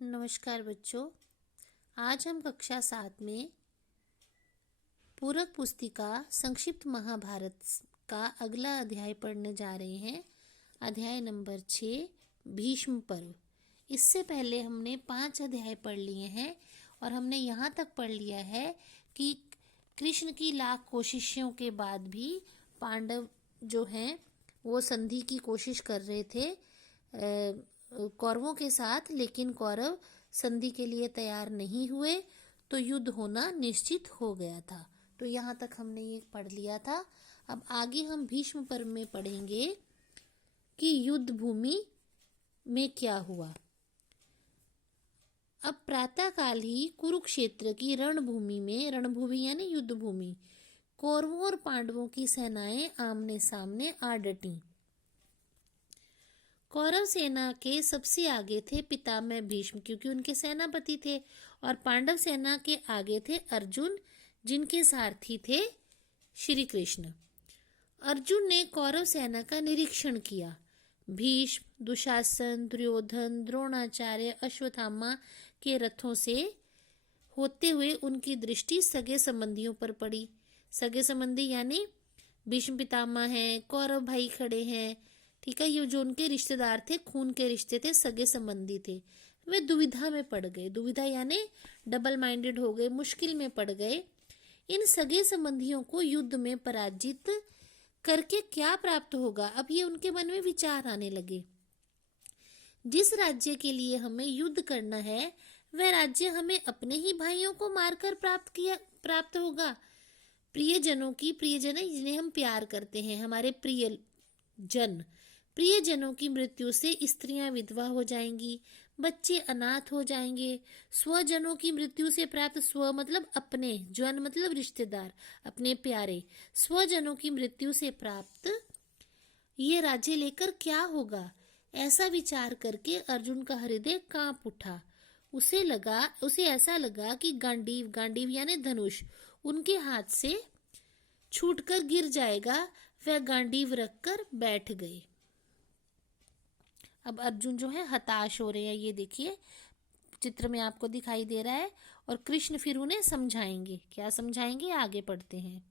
नमस्कार बच्चों। आज हम कक्षा 7 में पूरक पुस्तिका संक्षिप्त महाभारत का अगला अध्याय पढ़ने जा रहे हैं। अध्याय नंबर 6 भीष्म पर्व। इससे पहले हमने 5 अध्याय पढ़ लिए हैं और हमने यहाँ तक पढ़ लिया है कि कृष्ण की लाख कोशिशों के बाद भी पांडव जो हैं वो संधि की कोशिश कर रहे थे कौरवों के साथ, लेकिन कौरव संधि के लिए तैयार नहीं हुए तो युद्ध होना निश्चित हो गया था। तो यहाँ तक हमने ये पढ़ लिया था। अब आगे हम भीष्म पर्व में पढ़ेंगे कि युद्ध भूमि में क्या हुआ। अब प्रातःकाल ही कुरुक्षेत्र की रणभूमि यानी युद्ध भूमि, कौरवों और पांडवों की सेनाएं आमने सामने आ डटी। कौरव सेना के सबसे आगे थे पितामह भीष्म, क्योंकि उनके सेनापति थे, और पांडव सेना के आगे थे अर्जुन, जिनके सारथी थे श्री कृष्ण। अर्जुन ने कौरव सेना का निरीक्षण किया। भीष्म, दुशासन, दुर्योधन, द्रोणाचार्य, अश्वत्थामा के रथों से होते हुए उनकी दृष्टि सगे संबंधियों पर पड़ी। सगे संबंधी यानी भीष्म पितामह हैं, कौरव भाई खड़े हैं, ठीक है। ये जो उनके रिश्तेदार थे, खून के रिश्ते थे, सगे संबंधी थे, वे दुविधा में पड़ गए। दुविधा यानी डबल माइंडेड हो गए, मुश्किल में पड़ गए। इन सगे संबंधियों को युद्ध में पराजित करके क्या प्राप्त होगा, अब ये उनके मन में विचार आने लगे। जिस राज्य के लिए हमें युद्ध करना है वह राज्य हमें अपने ही भाइयों को मारकर प्राप्त होगा। प्रियजनों जिन्हें हम प्यार करते हैं, हमारे प्रियजनों की मृत्यु से स्त्रियां विधवा हो जाएंगी, बच्चे अनाथ हो जाएंगे। स्वजनों की मृत्यु से प्राप्त, स्व मतलब अपने, जन मतलब रिश्तेदार, अपने प्यारे, स्वजनों की मृत्यु से प्राप्त ये राज्य लेकर क्या होगा, ऐसा विचार करके अर्जुन का हृदय कांप उठा। उसे ऐसा लगा कि गांडीव यानी धनुष उनके हाथ से छूटकर गिर जाएगा। वह गांडीव रखकर बैठ गए। अब अर्जुन जो है हताश हो रहे हैं, ये देखिए चित्र में आपको दिखाई दे रहा है। और कृष्ण फिर उन्हें समझाएंगे। क्या समझाएंगे, आगे पढ़ते हैं।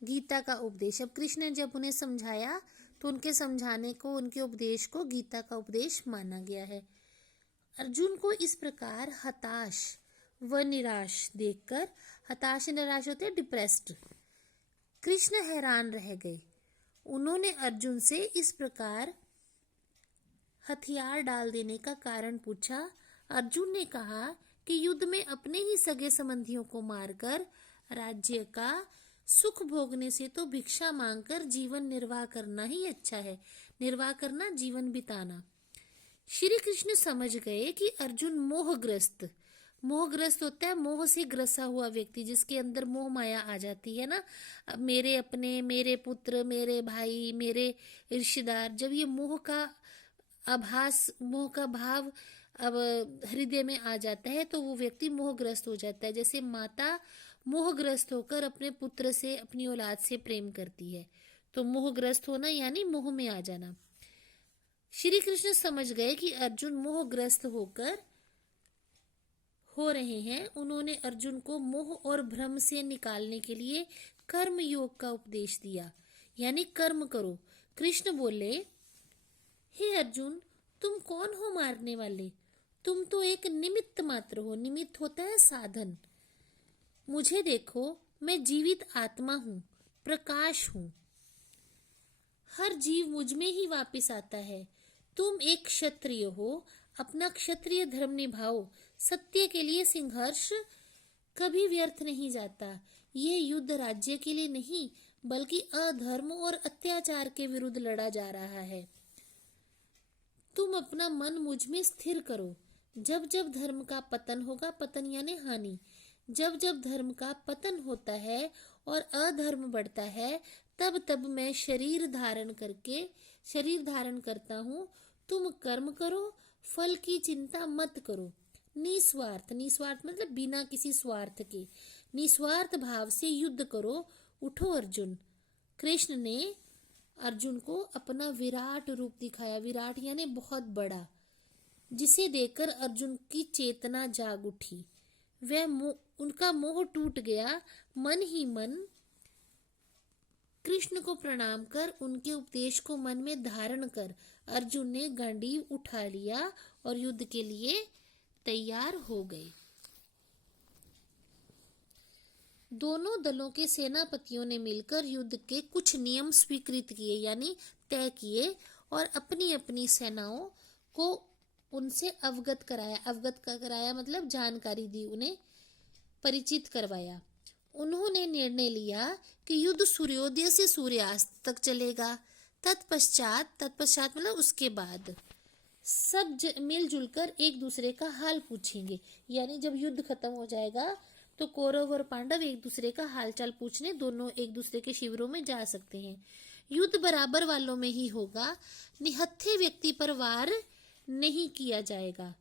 गीता का उपदेश। अब कृष्ण ने जब उन्हें समझाया तो उनके समझाने को, उनके उपदेश को गीता का उपदेश माना गया है। अर्जुन को इस प्रकार हताश व निराश देखकर, हताश निराश होते डिप्रेस्ड, कृष्ण हैरान रह गए। उन्होंने अर्जुन से इस प्रकार हथियार डाल देने का कारण पूछा। अर्जुन ने कहा कि युद्ध में अपने ही सगे संबंधियों को मारकर राज्य का सुख भोगने से तो भिक्षा मांगकर जीवन निर्वाह करना ही अच्छा है। निर्वाह करना, जीवन बिताना। श्री कृष्ण समझ गए कि अर्जुन मोहग्रस्त होता है, मोह से ग्रसा हुआ व्यक्ति, जिसके अंदर मोह माया आ जाती है ना। अब मेरे अपने, मेरे पुत्र, मेरे भाई, मेरे रिश्तेदार, जब ये मोह का भाव अब हृदय में आ जाता है तो वो व्यक्ति मोहग्रस्त हो जाता है। जैसे माता मोहग्रस्त होकर अपने पुत्र से, अपनी औलाद से प्रेम करती है, तो मोहग्रस्त होना यानी मोह में आ जाना। श्री कृष्ण समझ गए कि अर्जुन मोहग्रस्त हो रहे हैं। उन्होंने अर्जुन को मोह और भ्रम से निकालने के लिए कर्म योग का उपदेश दिया, यानी कर्म करो। कृष्ण बोले, हे अर्जुन, तुम कौन हो मारने वाले? तुम तो एक निमित्त मात्र हो। निमित्त होता है साधन। मुझे देखो, मैं जीवित आत्मा हूँ, प्रकाश हूँ। हर जीव मुझ में ही वापस आता है। तुम एक क्षत्रिय हो, अपना क्षत्रिय धर्म निभाओ। सत्य के लिए संघर्ष कभी व्यर्थ नहीं जाता। ये युद्ध राज्य के लिए नहीं, बल्कि अधर्म और अत्याचार के विरुद्ध लड़ा जा रहा है। तुम अपना मन मुझ में स्थिर करो। जब जब धर्म का पतन होगा, पतन यानी हानि, जब जब धर्म का पतन होता है और अधर्म बढ़ता है, तब तब मैं शरीर धारण करता हूँ। तुम कर्म करो, फल की चिंता मत करो। निस्वार्थ मतलब बिना किसी स्वार्थ के, निस्वार्थ भाव से युद्ध करो। उठो अर्जुन। कृष्ण ने अर्जुन को अपना विराट रूप दिखाया। विराट यानी बहुत बड़ा, जिसे देखकर अर्जुन की चेतना जाग उठी। उनका मोह टूट गया। मन ही मन कृष्ण को प्रणाम कर उनके उपदेश को मन में धारण कर अर्जुन ने गांडीव उठा लिया और युद्ध के लिए तैयार हो गए। दोनों दलों के सेनापतियों ने मिलकर युद्ध के कुछ नियम स्वीकृत किए, यानी तय किए, और अपनी अपनी सेनाओं को उनसे अवगत कराया मतलब जानकारी दी, उन्हें परिचित करवाया। उन्होंने निर्णय लिया कि युद्ध सूर्योदय से सूर्यास्त तक चलेगा। तत्पश्चात मतलब उसके बाद सब मिलजुल कर एक दूसरे का हाल पूछेंगे, यानी जब युद्ध खत्म हो जाएगा तो कौरव और पांडव एक दूसरे का हालचाल पूछने दोनों एक दूसरे के शिविरों में जा सकते हैं। युद्ध बराबर वालों में ही होगा, निहत्थे व्यक्ति पर वार नहीं किया जाएगा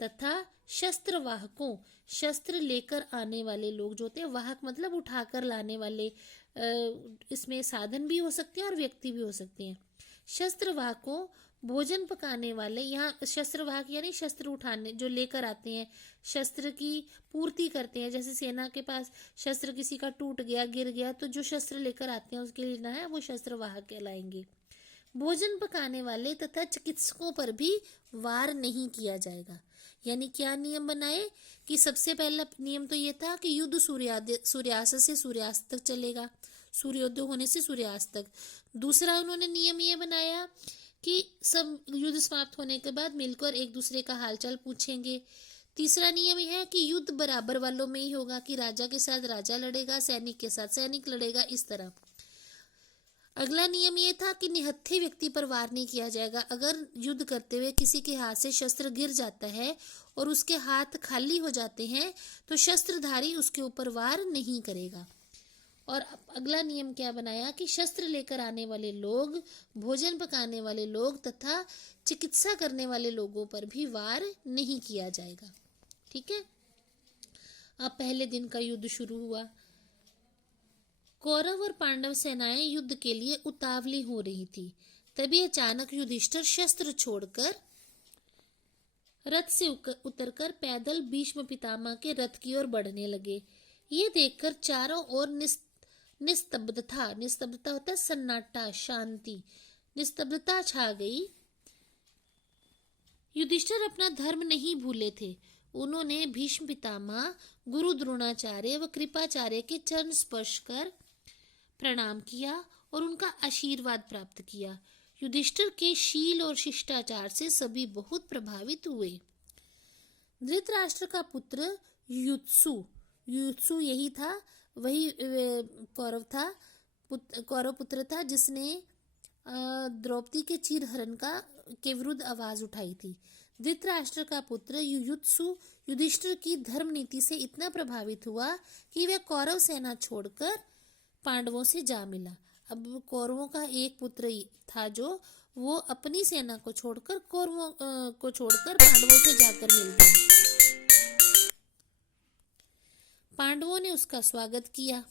तथा शस्त्र वाहकों, शस्त्र लेकर आने वाले लोग जो होते हैं, वाहक मतलब उठाकर लाने वाले, इसमें साधन भी हो सकते हैं और व्यक्ति भी हो सकते हैं। शस्त्र वाहकों, भोजन पकाने वाले, यहाँ शस्त्र वाहक यानी शस्त्र उठाने जो लेकर आते हैं, शस्त्र की पूर्ति करते हैं। जैसे सेना के पास शस्त्र किसी का टूट गया, गिर गया, तो जो शस्त्र लेकर आते हैं उसके लिए ना है वो शस्त्र वाहक कहलाएंगे। भोजन पकाने वाले तथा चिकित्सकों पर भी वार नहीं किया जाएगा। यानी क्या नियम बनाए कि सबसे पहला नियम तो ये था कि युद्ध सूर्यास्त से सूर्यास्त तक चलेगा, सूर्योदय होने से सूर्यास्त तक। दूसरा उन्होंने नियम ये बनाया कि सब युद्ध समाप्त होने के बाद मिलकर एक दूसरे का हालचाल पूछेंगे। तीसरा नियम यह है कि युद्ध बराबर वालों में ही होगा, कि राजा के साथ राजा लड़ेगा, सैनिक के साथ सैनिक लड़ेगा, इस तरह। अगला नियम यह था कि निहत्थे व्यक्ति पर वार नहीं किया जाएगा। अगर युद्ध करते हुए किसी के हाथ से शस्त्र गिर जाता है और उसके हाथ खाली हो जाते हैं तो शस्त्रधारी उसके ऊपर वार नहीं करेगा। और अगला नियम क्या बनाया कि शस्त्र लेकर आने वाले लोग, भोजन पकाने वाले लोग तथा चिकित्सा करने वाले लोगों पर भी वार नहीं किया जाएगा। ठीक है। अब पहले दिन का युद्ध शुरू हुआ। कौरव और पांडव सेनाएं युद्ध के लिए उतावली हो रही थी। तभी अचानक युधिष्ठिर शस्त्र छोड़कर रथ से उतरकर पैदल भीष्म पितामह के रथ की ओर बढ़ने लगे। ये देखकर चारों ओर निस्तब्धता होता है सन्नाटा, शांति, निस्तब्धता छा गई। युधिष्ठिर अपना धर्म नहीं भूले थे। उन्होंने भीष्म पितामह, गुरु द्रोणाचार्य व कृपाचार्य के चरण स्पर्श कर प्रणाम किया और उनका आशीर्वाद प्राप्त किया। युधिष्ठिर के शील और शिष्टाचार से सभी बहुत प्रभावित हुए। धृतराष्ट्र का पुत्र युयुत्सु यही था, वही कौरव पुत्र था जिसने द्रौपदी के चीरहरण के विरुद्ध आवाज उठाई थी। धृतराष्ट्र का पुत्र युयुत्सु युधिष्ठिर की धर्म नीति से इतना प्रभावित हुआ कि वह कौरव सेना छोड़कर पांडवों से जा मिला। अब कौरवों का एक पुत्र था जो वो अपनी सेना को छोड़कर पांडवों से जाकर मिल गया। पांडवों ने उसका स्वागत किया।